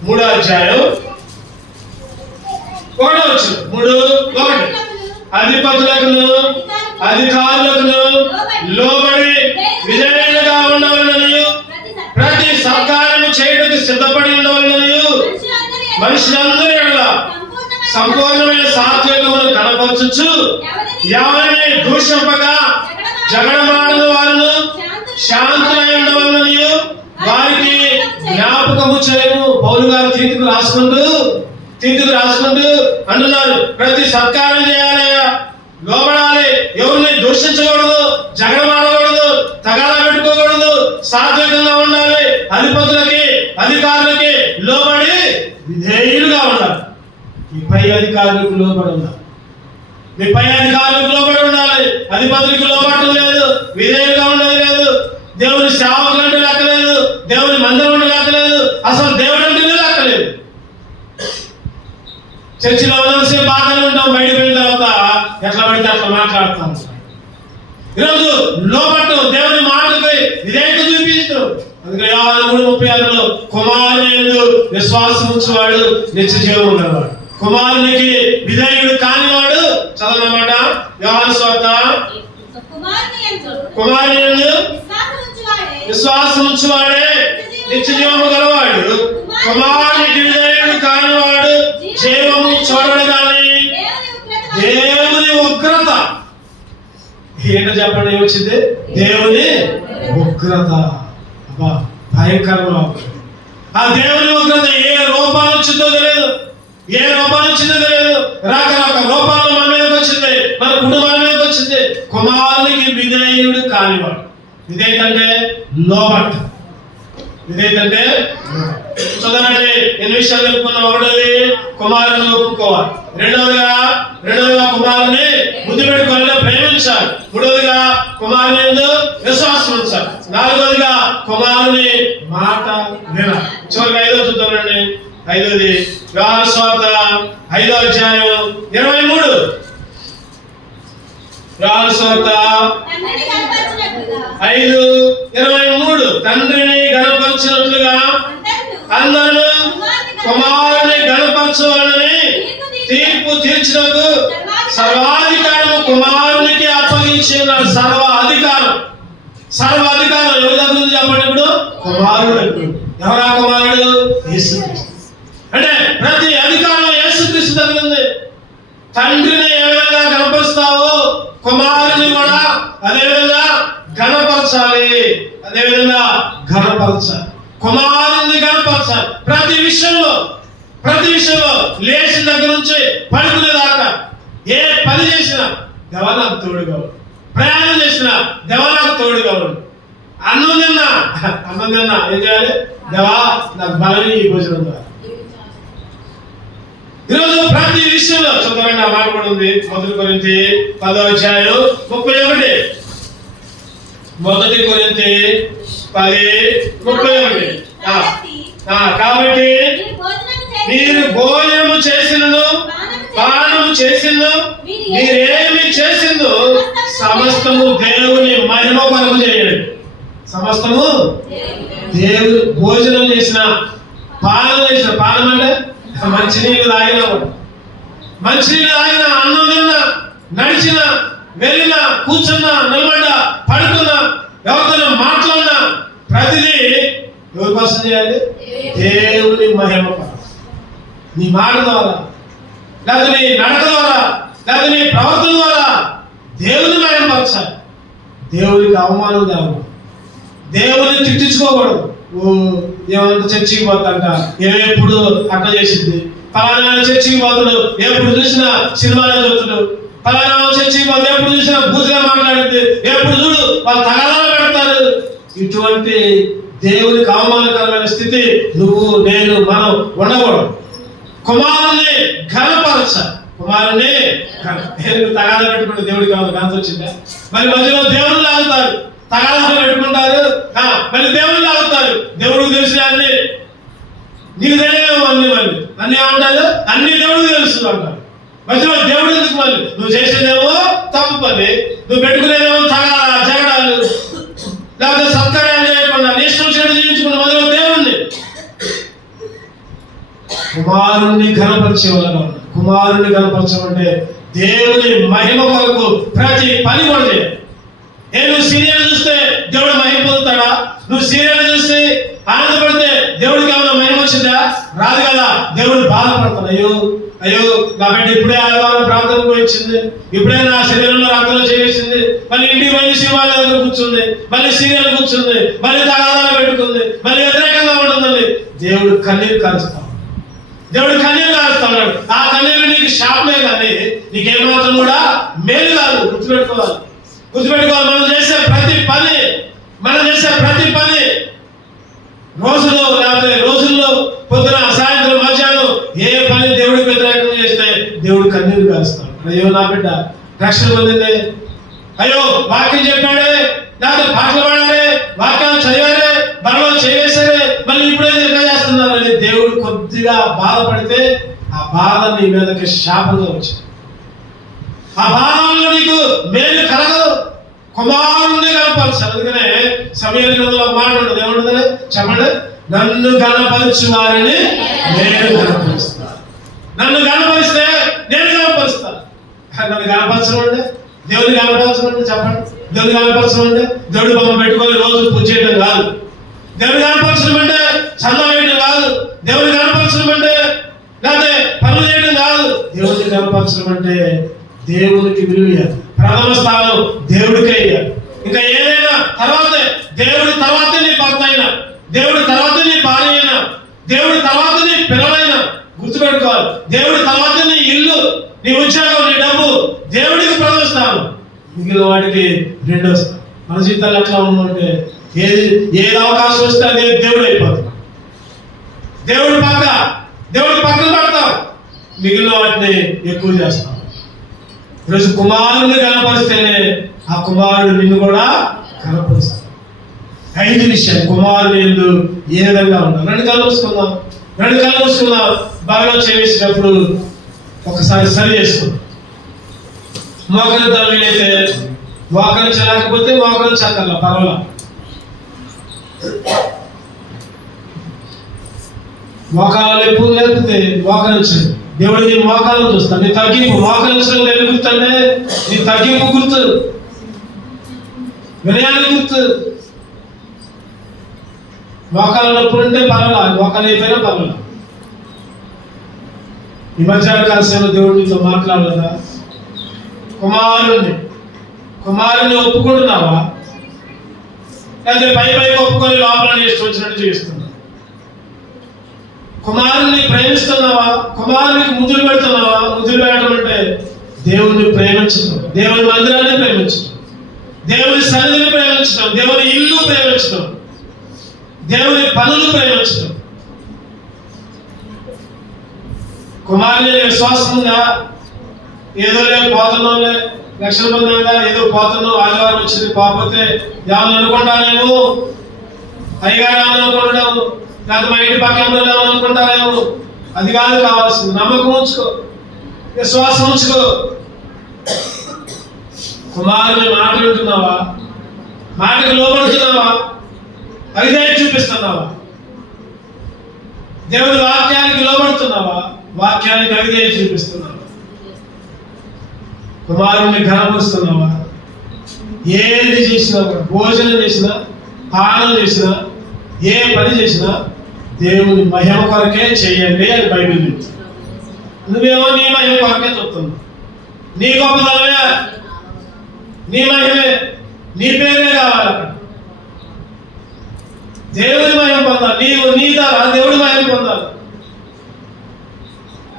3వ అధ్యాయం 1వ వచనం. 3:1 అధిపతులకును అధికారులకును లోబడి విధేయులుగా ఉండవలననియు ప్రతి సత్కార్యము చేయుటకు సిద్ధపడి ఉండవలననియు మనుషులందరి ఎడల సంపూర్ణమైన సాత్వికమును కనపరచుచు ఎవరిని దూషింపగా జగడమాడని వారును శాంతులై ఉండవలననియు వారికి జ్ఞాపకము చేయము. పౌలు గారు తీతుకు రాసుకుంటూ అంటున్నారు, ప్రతి సత్కారం చేయాలి, లోబడాలి, ఎవరిని దూషించకూడదు, జగడమాడకూడదు, తగాదా పెట్టుకోకూడదు, సాత్వికంగా ఉండాలి, అధిపతులకి అధికారులకి లోబడి విధేయులుగా ఉండాలి. ఈ పై అధికారులకు లోబడి ఉండాలి, మీ పై అధికారులకు లోబడి ఉండాలి. అధిపతులకు లోబడటం లేదు, విధేయులుగా ఉండేది లేదు, దేవుని సేవకులు అంటే లెక్కలేదు, దేవుని మందిరం అంటే లెక్కలేదు, అసలు దేవుడు అంటేనే లెక్కలేదు. చర్చిలో ఉన్నసేపు బాగానే ఉంటాం, బయట పోయిన తర్వాత ఎట్లా పడితే అట్లా మాట్లాడతాం. ఈరోజు లోపట్టు దేవుని మాటలపై విధేయత చూపించడం. అందుకే యోహాను 3:36 కుమారుని యందు విశ్వాసం ఉంచువాడు నిత్య జీవం ఉన్నవాడు, కుమారునికి విధేయుడు కానివాడు, చదవనమాట యోహాను సువార్త, కుమారుని యందు విశ్వాసం ఉంచువాడే నిత్య జీవము గలవాడు, కుమారునికి విధేయుడు కానివాడు జీవము చూడడు గాని దేవుని ఉగ్రత. ఏంటో చెప్పండి, ఏమొచ్చింది? దేవుని ఉగ్రత. అబ్బా, భయంకరమైన ఆ దేవుని ఉగ్రత ఏ రూపాలు వచ్చిందో తెలియదు, రకరకాల రూపాలు మన మీదకి వచ్చింది, మన కుటుంబాల మీదకి వచ్చింది. కుమారునికి విధేయుడు కానివాడు. విధేయత అంటే లోబట్ట, విధేయత అంటే చదవండి. ఎన్ని విషయాలు చెప్పుకున్నాం? ఒకటోది కుమారుని ఒప్పుకోవాలి, రెండవదిగా కుమారుని బుద్ధి పెట్టుకోవాలి, ప్రేమించాలి, మూడవదిగా కుమారుని యందు విశ్వాసం ఉంచాలి, నాలుగవదిగా కుమారుని మాట వినాలి. చివరికి 5వ చూద్దామండి. 5వది యోహాను సువార్త 5వ అధ్యాయం 23. యోహాను సువార్త 5:23 తండ్రిని గణపరచినట్లుగా అందరూ కుమారుని గణపరచవాలని తీర్పు తీర్చుటకు సర్వాధికారము కుమారునికి అప్పగించి ఉన్నాడు. సర్వాధికారం ఎవరి దగ్గర చెప్పండి ఇప్పుడు? కుమారుడు అంటున్నాడు. ఎవరా కుమారుడు? యేసుక్రీస్తు. అంటే ప్రతి అధికారం యేసుక్రీస్తు దగ్గర ఉంది. తండ్రిని ఏ విధంగా కనపరుస్తావో కుమారుని కూడా అదే విధంగా ఘనపరచాలి. అదే విధంగా ఘనపరచాలి, కుమారుని ఘనపరచాలి. ప్రతి విషయంలో లేచిన దగ్గర నుంచి పడుకునేదాకా ఏ పని చేసినా దేవా నాకు తోడుగా ఉండు. ప్రయాణం చేసినా దేవా నాకు తోడుగా ఉండు. అన్నం తిన్నా ఏం చేయాలి? దేవా నాకు బలం ఈ భోజనం ద్వారా. ఈరోజు ప్రతి విషయంలో చదవండి. ఆ మాట కూడా ఉంది. 1 కొరింథీ 10వ అధ్యాయం 31. 1 కొరింథీ 10:31. కాబట్టి మీరు భోజనము చేసినను పానము చేసినను మీరేమి చేసిందో సమస్తము దేవుని మహిమ కొరకు చేయండి. సమస్తము దేవుని భోజనం చేసిన, పానం అంటే మంచినీళ్ళు తాగినా, అన్నం తిన్నా, నడిచినా, వెళ్ళినా, కూర్చున్నా, నిలబడ్డా, పడుకున్నా, ఎవరితో మాట్లాడినా ప్రతిదీ ఎవరి కోసం చేయాలి? దేవుని మహిమ కోసం. నీ మాట ద్వారా, లేదా నీ నడక ద్వారా, లేదా నీ ప్రవర్తన ద్వారా దేవుని మహిమపరచాలి. దేవునికి అవమానం తేవద్దు, దేవుని తిట్టించుకోకూడదు. ఏమంత చర్చికి పోతాంట, ఎప్పుడు అట్లా చేసింది, పలానా చర్చికి పోతాడు, ఎప్పుడు చూసినా సినిమాలో చూస్తాడు, పలానా చర్చికి పోతే ఎప్పుడు చూసినా బూజుగా మాట్లాడింది, ఎప్పుడు చూడు వాళ్ళు తగాదాలు పెడతారు. ఇటువంటి దేవునికి అవమానకరమైన స్థితి నువ్వు, నేను, మనం ఉండకూడదు. కుమారుని ఘనపరచాలి. కుమారుని తగాదా పెట్టుకుంటే దేవుడికి కాంతి వచ్చిందా? మరి మధ్యలో దేవుళ్ళు లాగుతారు, తగాదాలు పెట్టుకుంటారు, మళ్ళీ దేవుళ్ళు లాగుతారు. దేవుడికి తెలిసిన అన్ని నీకు తెలియదు, అన్ని ఏమంటారు? అన్ని దేవుడికి తెలుస్తుంది అంటారు. మధ్యలో దేవుడు ఎందుకు? మళ్ళీ నువ్వు చేసేదేమో తప్పు పని, నువ్వు పెట్టుకునేదేమో తగాదా, జగడాలు, లేకపోతే సత్కార్యాలు చేయకుండా నేషనల్ చెడు జీవించుకున్న మధ్యలో దేవుణ్ణి. కుమారుణ్ణి ఘనపరిచేవాళ్ళ. కుమారుణ్ణి ఘనపరచమంటే దేవుని మహిమ కొరకు ప్రతి పని కూడా చేయాలి. నువ్వు సీరియల్ చూస్తే దేవుడు మహిమ పొందుతాడా? నువ్వు సీరియల్ చూసి ఆనందపడితే దేవుడికి ఏమైనా మహిమ వచ్చిందా? రాదు కదా. దేవుడు బాధపడతాడు. అయ్యో నా బిడ్డ ఇప్పుడే ఆదివారం ప్రాంతానికి పోయించింది, ఇప్పుడే నా శరీరంలో రక్తంలో చేసింది, మళ్ళీ ఇంటికి మళ్ళీ సినిమాల దగ్గర కూర్చుంది, మళ్ళీ సీరియల్ కూర్చుంది, మళ్ళీ తగాదాలు పెట్టుకుంది, మళ్ళీ వ్యతిరేకంగా ఉంటుందండి. దేవుడు కన్నీరు కారుస్తాడు. ఆ కన్నీరు నీకు శాపమే కానీ నీకేమాత్రం కూడా మేలు కాదు. గుర్తుపెట్టుకోవాలి. మనం చేసే ప్రతి పని రోజుల్లో పొద్దున, సాయంత్రం, మధ్యాహ్నం ఏ పని దేవుడికి వ్యతిరేకంగా చేస్తే దేవుడు కన్నీరు కారుస్తాడు. అయ్యో నా బిడ్డ రక్షణ పొందింది, అయ్యో వాక్యం చెప్పాడే, లేకపోతే పాటలు పాడారే, వాక్యాలు చదివారే, బలలో చేసారే, మళ్ళీ ఇప్పుడే ఎట్లా చేస్తున్నారని దేవుడు కొద్దిగా బాధపడితే ఆ బాధ నీ మీదకి శాపంగా వచ్చింది. ఆ బాధలో నీకు మేలు కలగదు. కుమారుణ్ణి కనపరచాలి. అందుకనే సమయాల గ్రంథంలో మాట ఉండదు. ఏముండదు చెప్పండి? నన్ను కనపరచు వారిని నేను కనపరుస్తాను. నన్ను కనపరిస్తే నేను కనపరుస్తాను. నన్ను కనపరచడం అంటే దేవుని కనపరచడం అంటే చెప్పండి. దేవుని కనపరచడం అంటే దేవుడి బొమ్మ పెట్టుకొని రోజు పూజ చేయడం కాదు. దేవుని కనపరచడం అంటే చందా వేయడం కాదు. దేవుని కనపరచడం అంటే లేకపోతే పనులు చేయడం కాదు. దేవుని కనపరచడం అంటే దేవునికి విలువ, ప్రథమ స్థానం దేవుడికే ఇయ్యాలి. ఇంకా ఏదైనా తర్వాతే, దేవుడి తర్వాతే నీ భర్త అయినా, దేవుడి తర్వాత నీ భార్య అయినా, దేవుడి తర్వాత నీ పిల్లలైనా గుర్తుపెట్టుకోవాలి. దేవుడి తర్వాత నీ ఇల్లు, నీ ఉద్యోగం, నీ డబ్బు దేవుడికి ప్రథమ స్థానం, మిగిలిన వాటికి రెండో స్థానం. మన జీవితాలు ఎట్లా ఉందంటే ఏది అవకాశం వస్తే అదే దేవుడు అయిపోతుంది. దేవుడి పక్కన పెడతాం, మిగిలిన వాటిని ఎక్కువ చేస్తాం. ఈరోజు కుమారుని కనపరిస్తేనే ఆ కుమారుడు నిన్ను కూడా కనపరుస్తాడు. 5 విషయాలు కుమారుని ఎందు ఏ విధంగా ఉండాలి. 2 కళ్ళు మూసుకుందాం. బాగా చేసేటప్పుడు ఒకసారి సరి చేసుకుందాం. మోకరిద్దాం. వీలైతే మోకరించలేకపోతే మోకరించక్కర్లా, పర్వాలా. మోకాలు ఎప్పుడు లేకపోతే మోకరించండి. దేవుడు నీ మోకాలను చూస్తాడు. నీ తగ్గింపు మోకరించడం నేను గుర్తుంటే నీ తగ్గింపు గుర్తు, వినయాన్ని గుర్తు. మోకాళ్ళ నొప్పులు ఉంటే పర్వాలా, మోకాలు అయిపోయినా పర్వాలా. ఈ మధ్యాహ్న కాలంలో దేవుడు నీతో మాట్లాడలేదా? కుమారుని ఒప్పుకుంటున్నావా? లేకపోతే పైకి ఒప్పుకొని లోపల ఇష్టం వచ్చినట్టు చేస్తున్నావా? కుమారుని ప్రేమిస్తున్నావా? కుమారునికి ముద్దులు పెడుతున్నావా? ముద్దులు పెట్టడం అంటే దేవుణ్ణి ప్రేమించడం, దేవుని మందిరాన్ని ప్రేమించడం, దేవుని సన్నిధిని ప్రేమించడం, దేవుని ఇల్లు ప్రేమించడం, దేవుని పనులు ప్రేమించడం. కుమారుని విశ్వాసం ఉందా? ఏదో లేదు పోతున్నాంలే, రక్షణ పొందాగా ఏదో పోతున్నాం, ఆదివారం వచ్చింది పోకపోతే ఏమని అనుకుంటానేమో, అయ్యగారు ఏమని అనుకుంటాము, లేకపోతే మా ఇంటి పక్కన ఏమని అనుకుంటారేమో. అది కాదు కావాల్సింది. నమ్మకం ఉంచుకో, విశ్వాసం ఉంచుకో. కుమారుని మాట వింటున్నావా? మాటకు లోబడుతున్నావా? అవిధేయత చూపిస్తున్నావా? దేవుని వాక్యానికి లోబడుతున్నావా? వాక్యానికి అవిధేయత చూపిస్తున్నావా? కుమారుని ఘనపరుస్తున్నావా? ఏది చేసినా కూడా, భోజనం చేసినా, పానం చేసినా, ఏ పని చేసినా దేవుని మహిమ కొరకే చేయండి అని బైబిల్ చెప్తుంది. నువ్వేమో నీ మహిమ కొరకే చెప్తున్నావు. నీ గొప్పదనమే, నీ మహిమే, నీ పేరే కావాలి. అక్కడ దేవుని మహిమ పొందాలి. నీ ద్వారా దేవుడి మహిమ పొందాలి.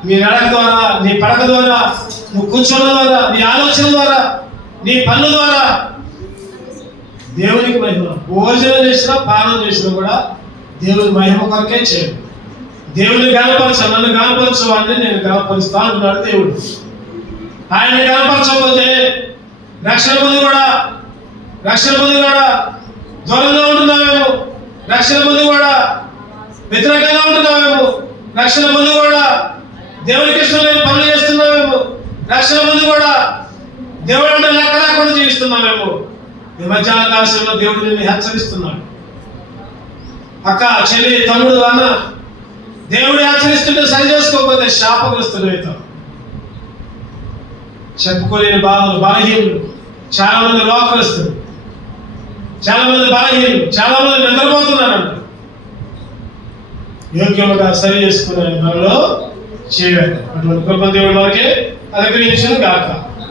నీ నడక ద్వారా, నీ పడక ద్వారా, నువ్వు కూర్చోవడం ద్వారా, నీ ఆలోచన ద్వారా, నీ పనుల ద్వారా దేవునికి మహిమ. భోజనం చేసినా, పానం చేసినా కూడా దేవుని మహిమ కొరకే చేయండి. దేవుని గణపరచు, నన్ను గణపరచు వాడిని నేను గణపరుస్తా అంటున్నాడు దేవుడు. ఆయన గణపరచకపోతే రక్షణ పొంది కూడా దూరంగా ఉంటున్నావేమో, రక్షణ పొంది కూడా వ్యతిరేకంగా ఉంటున్నావేమో, రక్షణ పొంది కూడా దేవునికి ఇష్టం లేని పనులు చేస్తున్నావేమో, రక్షణ పొంది కూడా దేవుడు అంటే లెక్క లేకుండా జీవిస్తున్నావేమో. ఈ మధ్యాహ్న కాలంలో దేవుడు నిన్ను హెచ్చరిస్తున్నాడు. అక్క, చెల్లి, తమ్ముడు, అన్న, దేవుడు హెచ్చరిస్తుంటే సరి చేసుకోకపోతే శాపగ్రస్తులు అవుతాం. చెప్పుకోలేని బాధలు, బలహీనులు, చాలా మంది లోకస్తులు, చాలా మంది బలహీనులు, చాలా మంది నిద్రపోతున్నారంట. యోగ్యముగా సరి చేసుకునే మనలో చేయాలి. అటువంటి కృప దేవుడి వారికి అనుగ్రహించును గాక.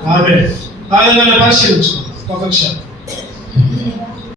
ఆమేన్. ఆ విధంగా పరిశీలించుకో ఒక క్షణం.